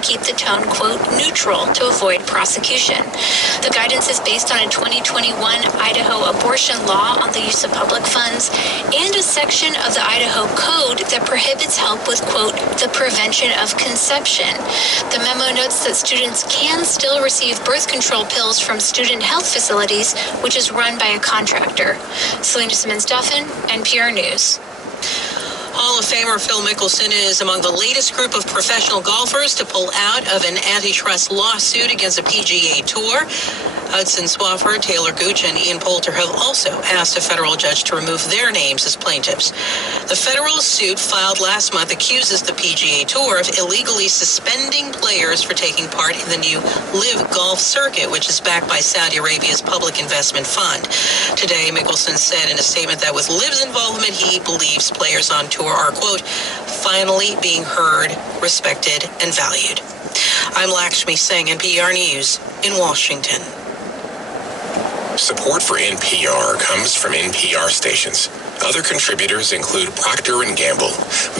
keep the tone, quote, neutral to avoid prosecution. The guidance is based on a 2021 Idaho abortion law on the use of public funds and a section of the Idaho Code that prohibits help with, quote, the prevention of conception. The memo notes that students can still receive birth control pills from student health facilities, which is run by a contractor. Selena Simmons-Duffin, NPR News. Hall of Famer Phil Mickelson is among the latest group of professional golfers to pull out of an antitrust lawsuit against the PGA Tour. Hudson Swafford, Taylor Gooch, and Ian Poulter have also asked a federal judge to remove their names as plaintiffs. The federal suit filed last month accuses the PGA Tour of illegally suspending players for taking part in the new LIV Golf Circuit, which is backed by Saudi Arabia's public investment fund. Today, Mickelson said in a statement that with LIV's involvement, he believes players on tour are, quote, finally being heard, respected, and valued. I'm Lakshmi Singh, NPR News in Washington. Support for NPR comes from NPR stations. Other contributors include Procter & Gamble,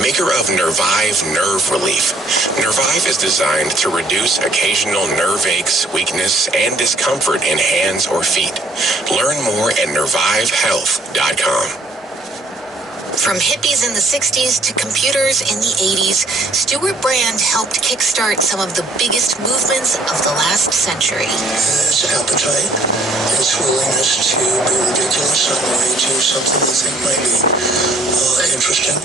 maker of Nervive Nerve Relief. Nervive is designed to reduce occasional nerve aches, weakness, and discomfort in hands or feet. Learn more at nervivehealth.com. From hippies in the 60s to computers in the 80s, Stuart Brand helped kickstart some of the biggest movements of the last century. Its appetite, its willingness to be ridiculous on the way to something you think might be interesting.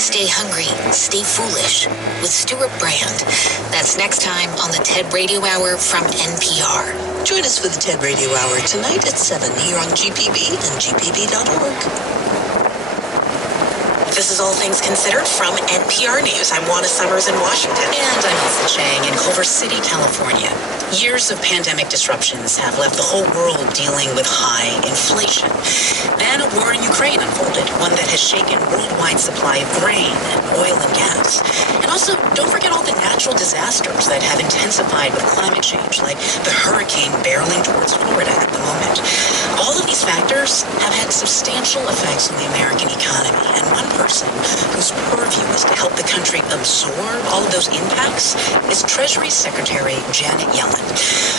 Stay hungry, stay foolish with Stuart Brand. That's next time on the TED Radio Hour from NPR. Join us for the TED Radio Hour tonight at 7 here on GPB and gpb.org. This is All Things Considered from NPR News. I'm Juana Summers in Washington. And I'm Lisa Chang in Culver City, California. Years of pandemic disruptions have left the whole world dealing with high inflation. Then a war in Ukraine unfolded, one that has shaken worldwide supply of grain and oil and gas. And also, don't forget all the natural disasters that have intensified with climate change, like the hurricane barreling towards Florida at the moment. All of these factors have had substantial effects on the American economy, and one person whose purview is to help the country absorb all of those impacts is Treasury Secretary Janet Yellen.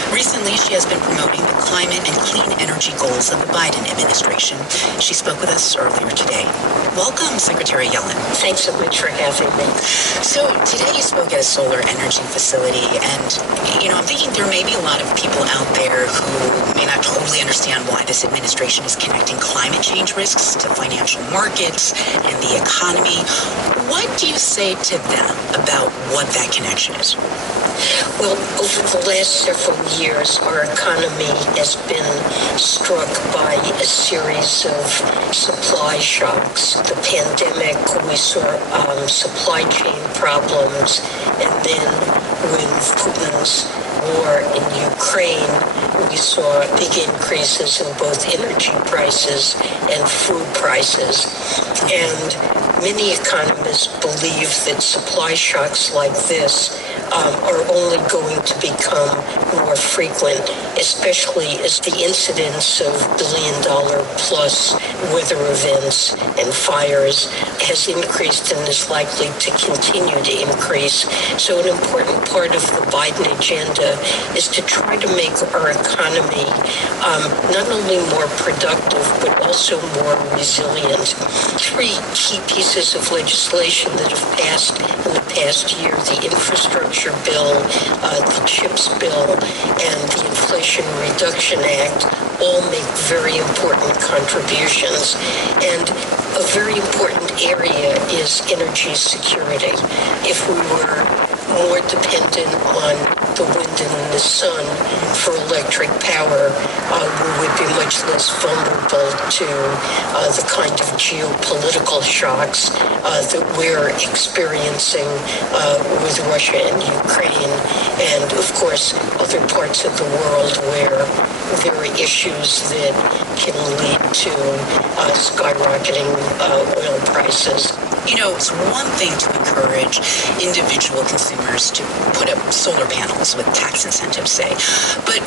Recently, she has been promoting the climate and clean energy goals of the Biden administration. She spoke with us earlier today. Welcome, Secretary Yellen. Thanks so much for having me. So today you spoke at a solar energy facility, and, I'm thinking there may be a lot of people out there who may not totally understand why this administration is connecting climate change risks to financial markets and the economy. What do you say to them about what that connection is? Well, over the last several years, our economy has been struck by a series of supply shocks. The pandemic, we saw supply chain problems, and then with Putin's war in Ukraine, we saw big increases in both energy prices and food prices. And many economists believe that supply shocks like this are only going to become more frequent, especially as the incidence of billion-dollar-plus weather events and fires has increased and is likely to continue to increase. So an important part of the Biden agenda is to try to make our economy not only more productive, but also more resilient. Three key pieces of legislation that have passed in the past year: the infrastructure bill, the CHIPS bill, and the Inflation Reduction Act, all make very important contributions. And a very important area is energy security. If we were more dependent on the wind and the sun for electric power, we would be much less vulnerable to the kind of geopolitical shocks that we're experiencing with Russia and Ukraine, and of course other parts of the world where there are issues that can lead to skyrocketing oil prices. It's one thing to encourage individual consumers to put up solar panels with tax incentives, say, but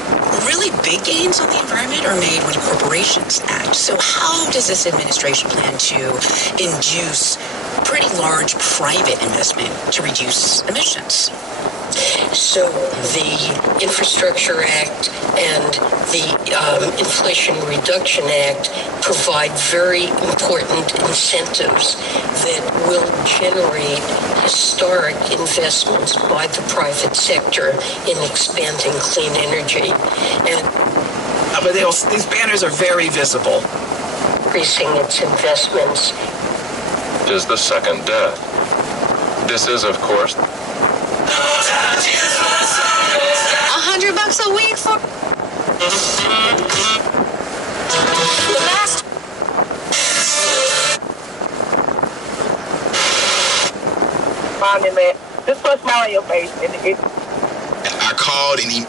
really big gains on the environment are made when corporations act. So how does this administration plan to induce pretty large private investment to reduce emissions? So the Infrastructure Act and the Inflation Reduction Act provide very important incentives that will generate historic investments by the private sector in expanding clean energy. And but these banners are very visible. Increasing its investments is the second death. This is, of course, $100 a week for the last. Monument. Just put a smile on your face. I called and he.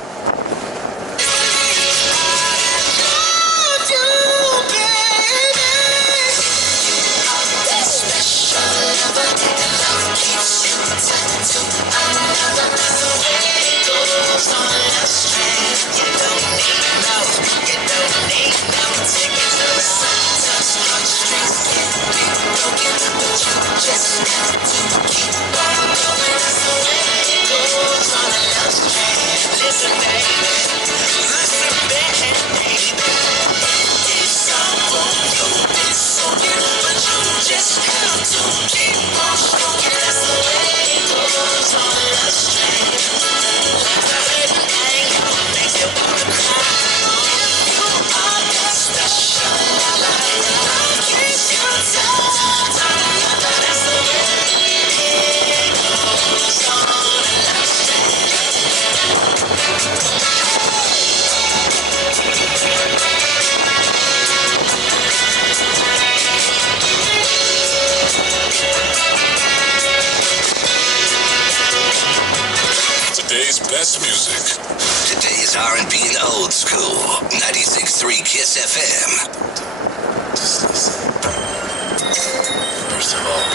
Best music. Today's R&B and old school. 96.3 Kiss FM. Just listen. First of all,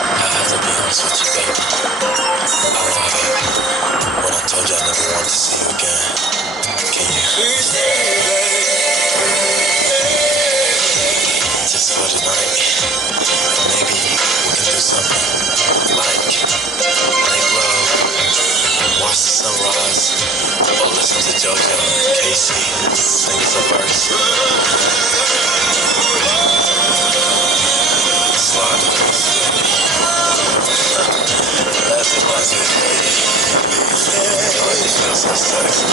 I have to be honest with you, baby. I lied when I told you I never wanted to see you again. Can you please stay, just for tonight? Or maybe we can do something like make love, watch the sunrise, or listen to JoJo and Casey sing us a verse. Slide. That's it, that's it. Oh, you feel so sexy.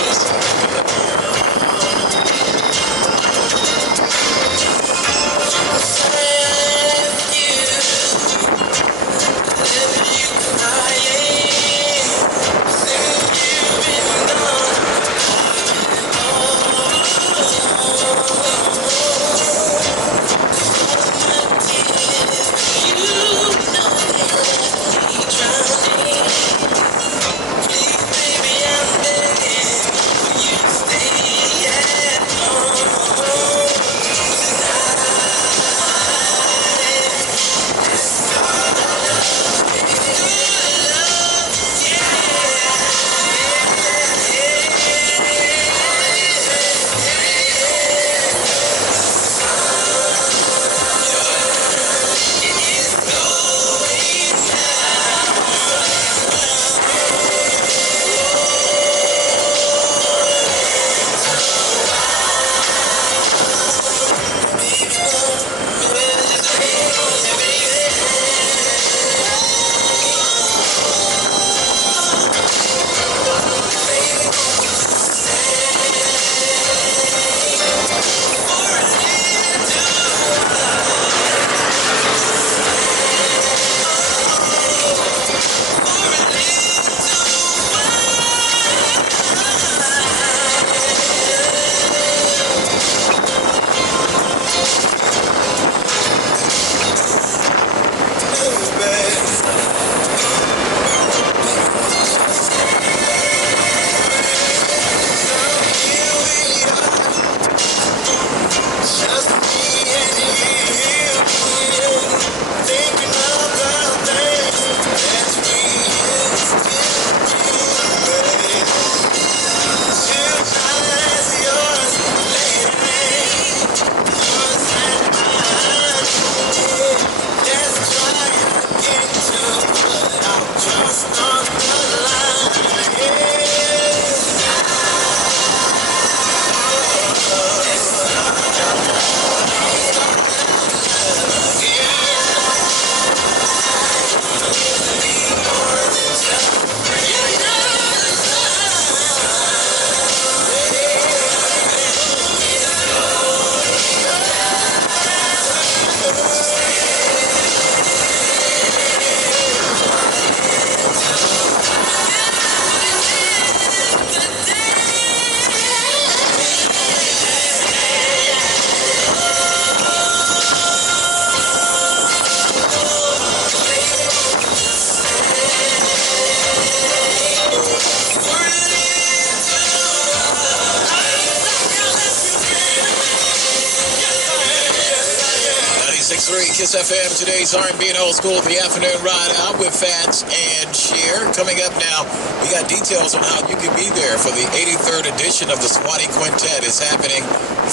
Kiss FM, today's R&B and Old School, the afternoon ride out with Fats and Cher. Coming up now, we got details on how you can be there for the 83rd edition of the Swanee Quintet. It's happening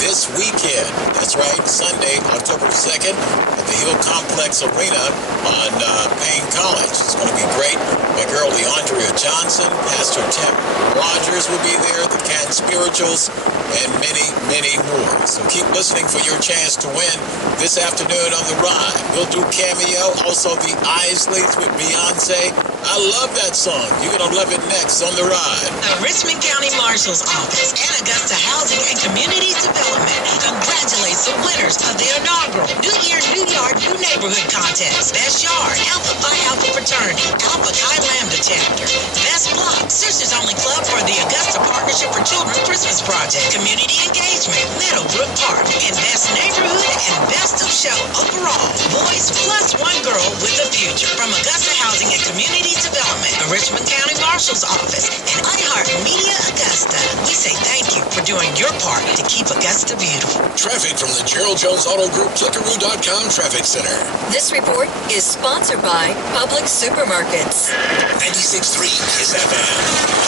this weekend. That's right, Sunday, October 2nd at the Hill Complex Arena on Payne College. It's going to be great. My girl, Leandria Johnson, Pastor Tim Rogers will be there, the Cat Spirituals, and many, many more. So keep listening for your chance to win this afternoon on the ride. We'll do Cameo, also the Isleys with Beyonce. I love that song. You're going to love it next on the ride. The Richmond County Marshal's Office and Augusta Housing and Community Development congratulates the winners of the inaugural New Year, New Yard, New Neighborhood Contest. Best Yard, Alpha Phi Alpha Fraternity, Alpha Chi Lambda Chapter. Best Block, Sisters Only Club for the Augusta Partnership for Children Christmas Project. Community Engagement, Meadowbrook Park. And Best Neighborhood and Best of Show overall. Boys plus one girl with a future. From Augusta Housing and Community Development, the Richmond County Marshal's Office, and iHeartMedia Augusta. We say thank you for doing your part to keep Augusta beautiful. Traffic from the Gerald Jones Auto Group, Clickaroo.com Traffic Center. This report is sponsored by Publix Supermarkets. 96.3 Kiss FM.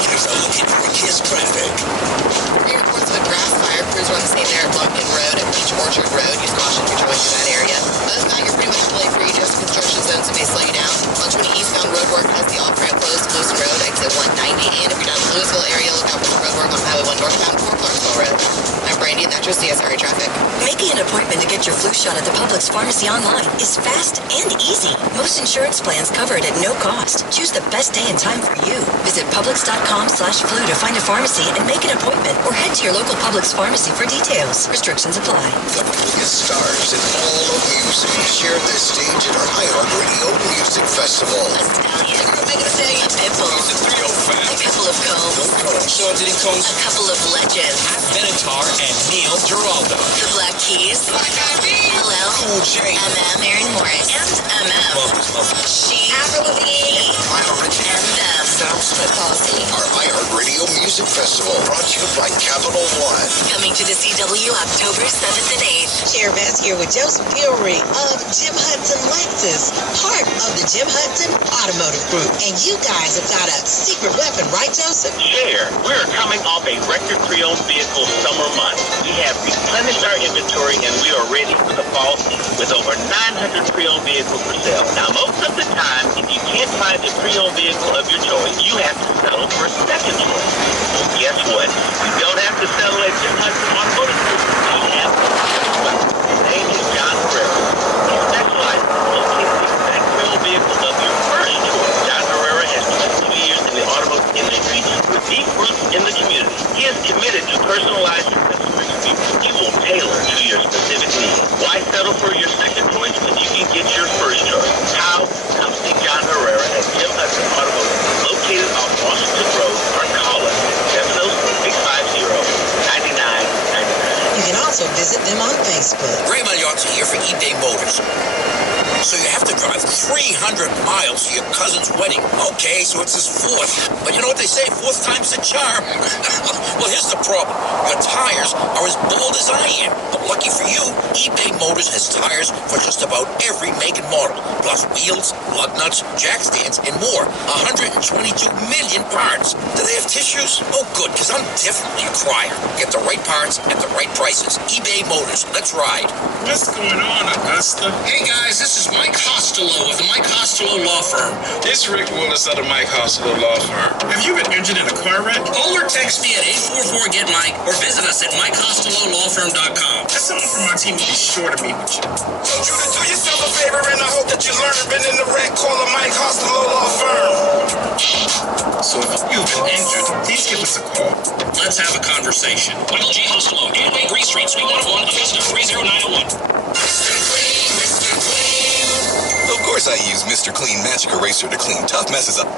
Here's a look at your Kiss traffic. Three reports of a grass fire. Crews are on the scene there at Lumpkin Road and Peach Orchard Road. Use caution if you're traveling through that area. Other than that, you're pretty much delayed free. Just construction zones that may slow you down. 120 eastbound roadwork has the off-ramp closed to Lewiston Road, exit 190. And if you're down in the Louisville area, look out for the roadwork on Highway 1 northbound for Clarksville Road. I'm Brandy, and that's your CSRA traffic. Making an appointment to get your flu shot at the Publix Pharmacy online is fast and easy. Most insurance plans cover it at no cost. Choose the best day and time for you. Visit Publix.com/flu to find a pharmacy and make an appointment, or head to your local Publix pharmacy for details. Restrictions apply. The biggest stars in all of music share this stage at our iHeartRadio Music Festival. A stallion. Megan Thee Stallion. A pitbull. A couple of combs. A couple of legends. Benatar and Neil Giraldo. The Black Keys. LL. Cool J. MM. Maren Morris. And MM. She. Avril Lavigne. And them. Sam Smith. Halsey. Our iHeartRadio Music Festival, brought to you by Capital One. Coming to the CW October 7th and 8th. Cher Vance here with Joseph Fury of Jim Hudson Lexus, part of the Jim Hudson Automotive Group. And you guys have got a secret weapon, right, Joseph? Cher, we're coming off a record pre-owned vehicle summer month. We have replenished our inventory and we are ready for the fall season with over 900 pre-owned vehicles for sale. Now, most of the time, if you can't find a pre-owned vehicle of your choice, you have to settle for a second choice. Well, guess what? You don't have to settle at Jim Hudson Automotive Group. You have to. His name is John Herrera. He specializes in locating the exact pre-owned vehicle of your first choice. John Herrera has 22 years in the automotive industry with deep roots in the community. He is committed to personalized customer experience. He will tailor to your specific needs. Why settle for your second choice when you can get your first choice? How? Come see John Herrera at Jim Hudson Automotive, located off Washington Road, or call us at 706-650-9999. You can also visit them on Facebook. Ray Magliotti here for eBay Motors. So you have to drive 300 miles to your cousin's wedding. Okay, so it's his fourth. But you know what they say, fourth time's the charm. Well, here's the problem. Your tires are as bald as I am. But lucky for you, eBay Motors has tires for just about every make and model. Plus wheels, lug nuts, jack stands, and more. 122 million parts. Do they have tissues? Oh, good, because I'm definitely a crier. Get the right parts at the right prices. eBay Motors. Let's ride. What's going on, Augusta? Hey, guys, this is Mike Costello of the Mike Costello Law Firm. It's Rick Willis of the Mike Costello Law Firm. Have you been injured in a car wreck? Call or text me at 844-GET-MIKE or visit us at MikeCostelloLawFirm.com. That's someone from our team will be sure to meet with you. Want you to do yourself a favor, and I hope that you learn. Been in the wreck, call the Mike Costello Law Firm. So if you've been injured, please give us a call. Let's have a conversation. Michael G. Costello, Gateway, Greece Street, Suite 101, Augusta, 30901. Of course I use Mr. Clean Magic Eraser to clean tough messes up.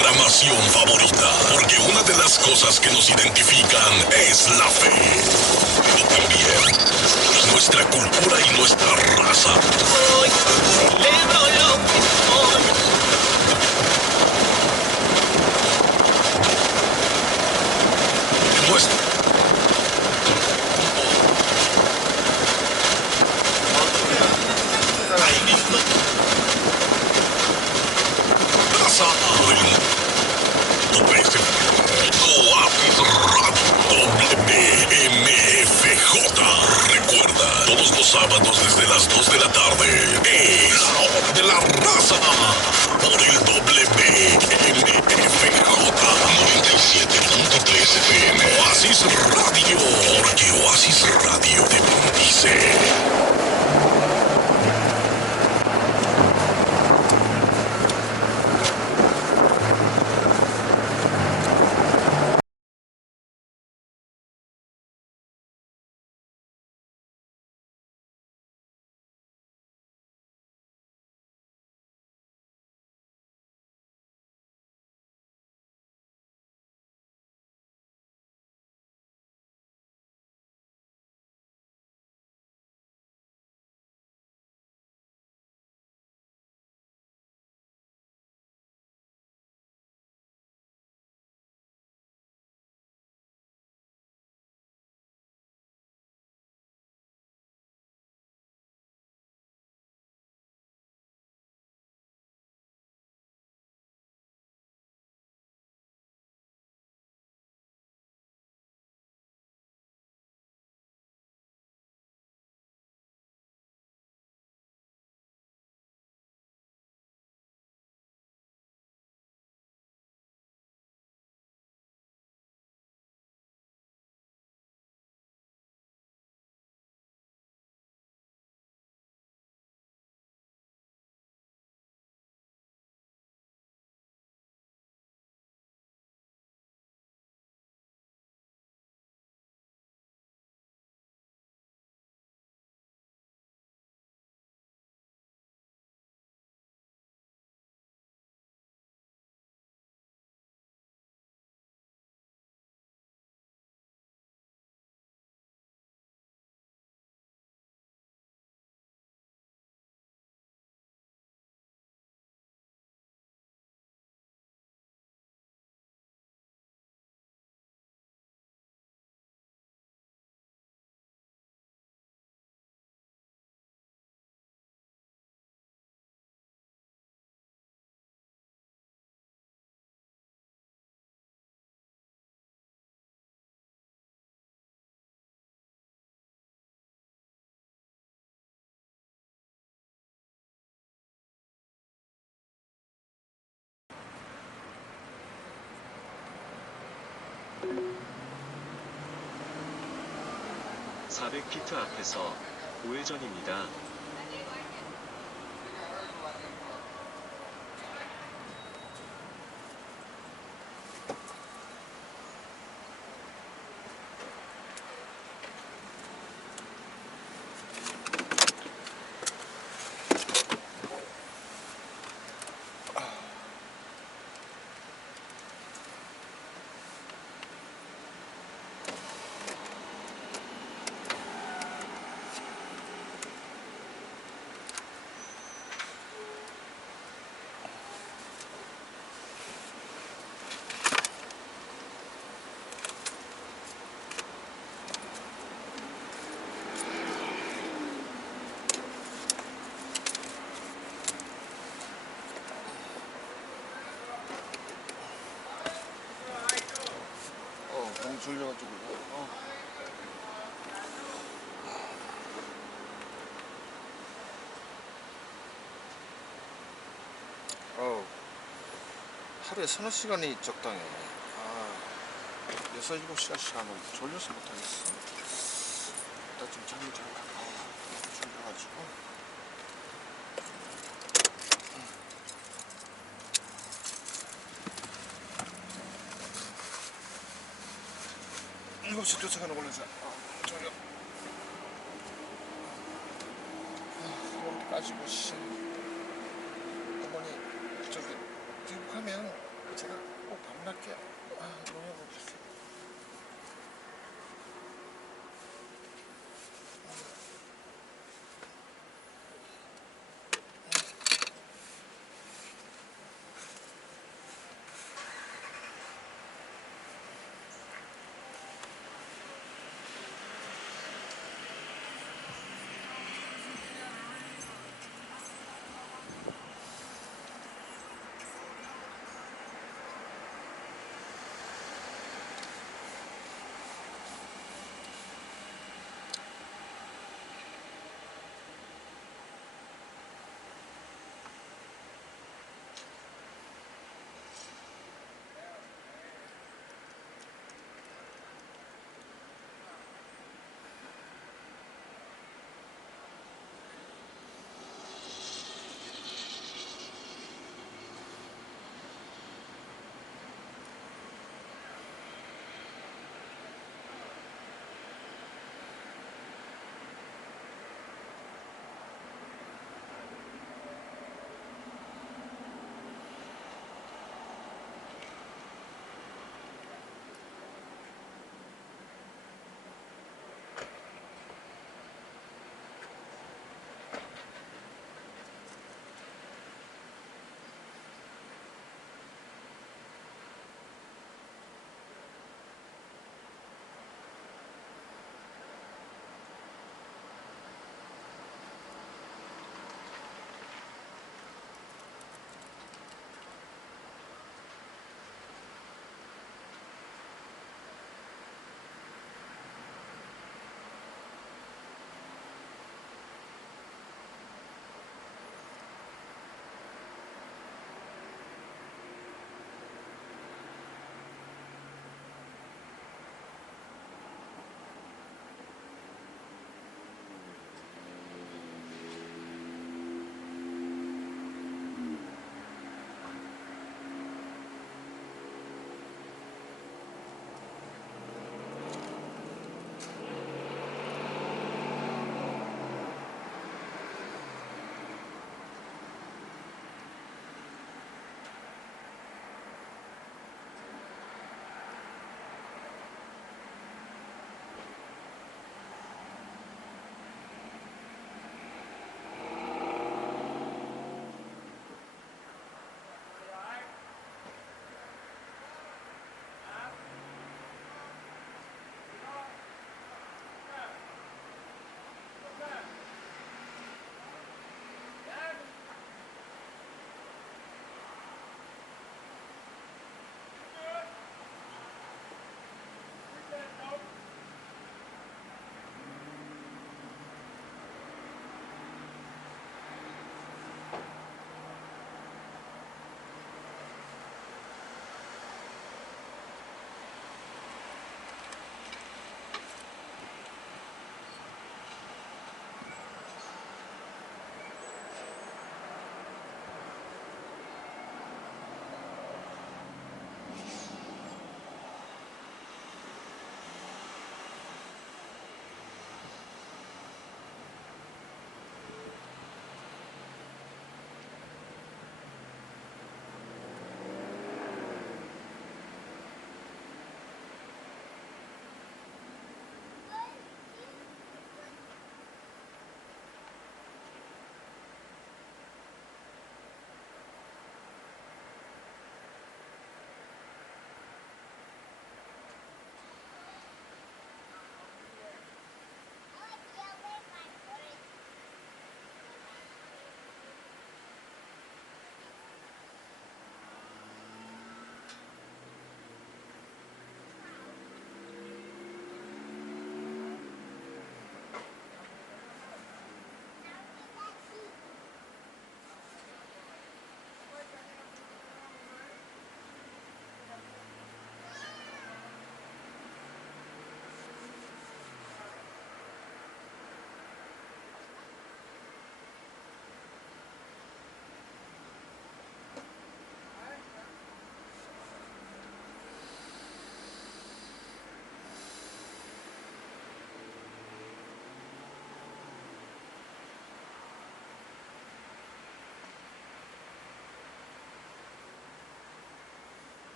programación favorita, porque una de las cosas que nos identifican es la fe, pero también nuestra cultura y nuestra raza. Hoy celebro lo que soy. Recuerda, todos los sábados desde las 2 de la tarde es la hora de la raza por el WMFJ 97.3 FM Oasis Radio, porque Oasis Radio te bendice. (400피트) 앞에서 우회전입니다. 너무 졸려가지고. 하루에 서너 시간이 적당해. 6, 7시간씩 하면 졸려서 못하겠어. 일단 좀 잠이 잘 가까워. 졸려가지고. 7시 도착하는 걸로 해서 졸려. 이렇게 까지고 씨. 어머니 저기 행복하면 제가 꼭 방문할게요. 너무 해보겠어요.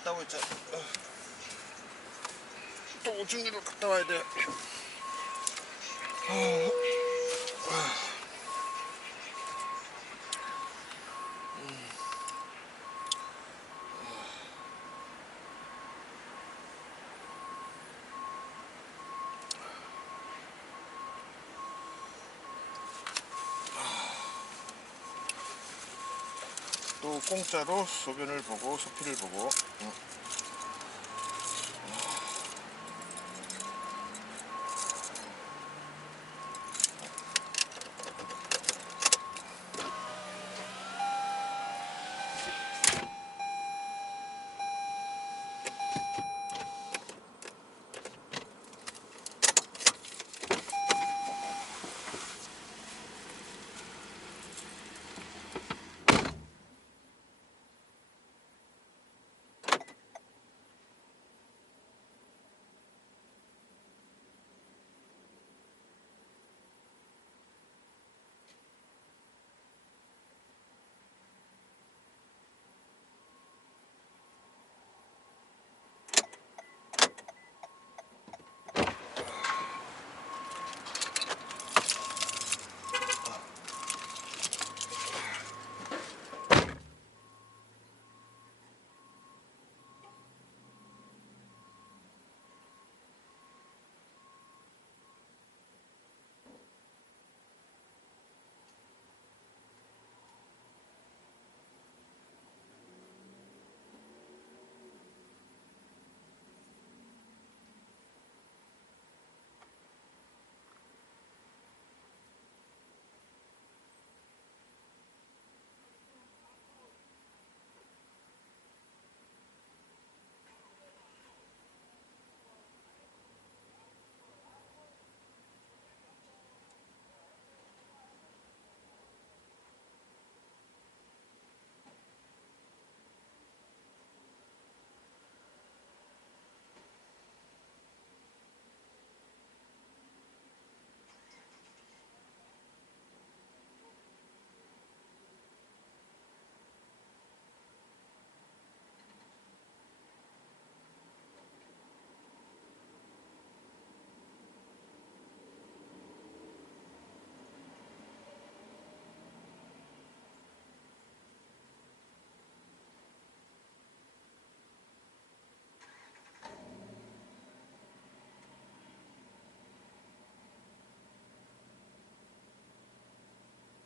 갔다 오자. 또 오줌리로 갔다 와야 돼. 또 공짜로 소변을 보고 소피를 보고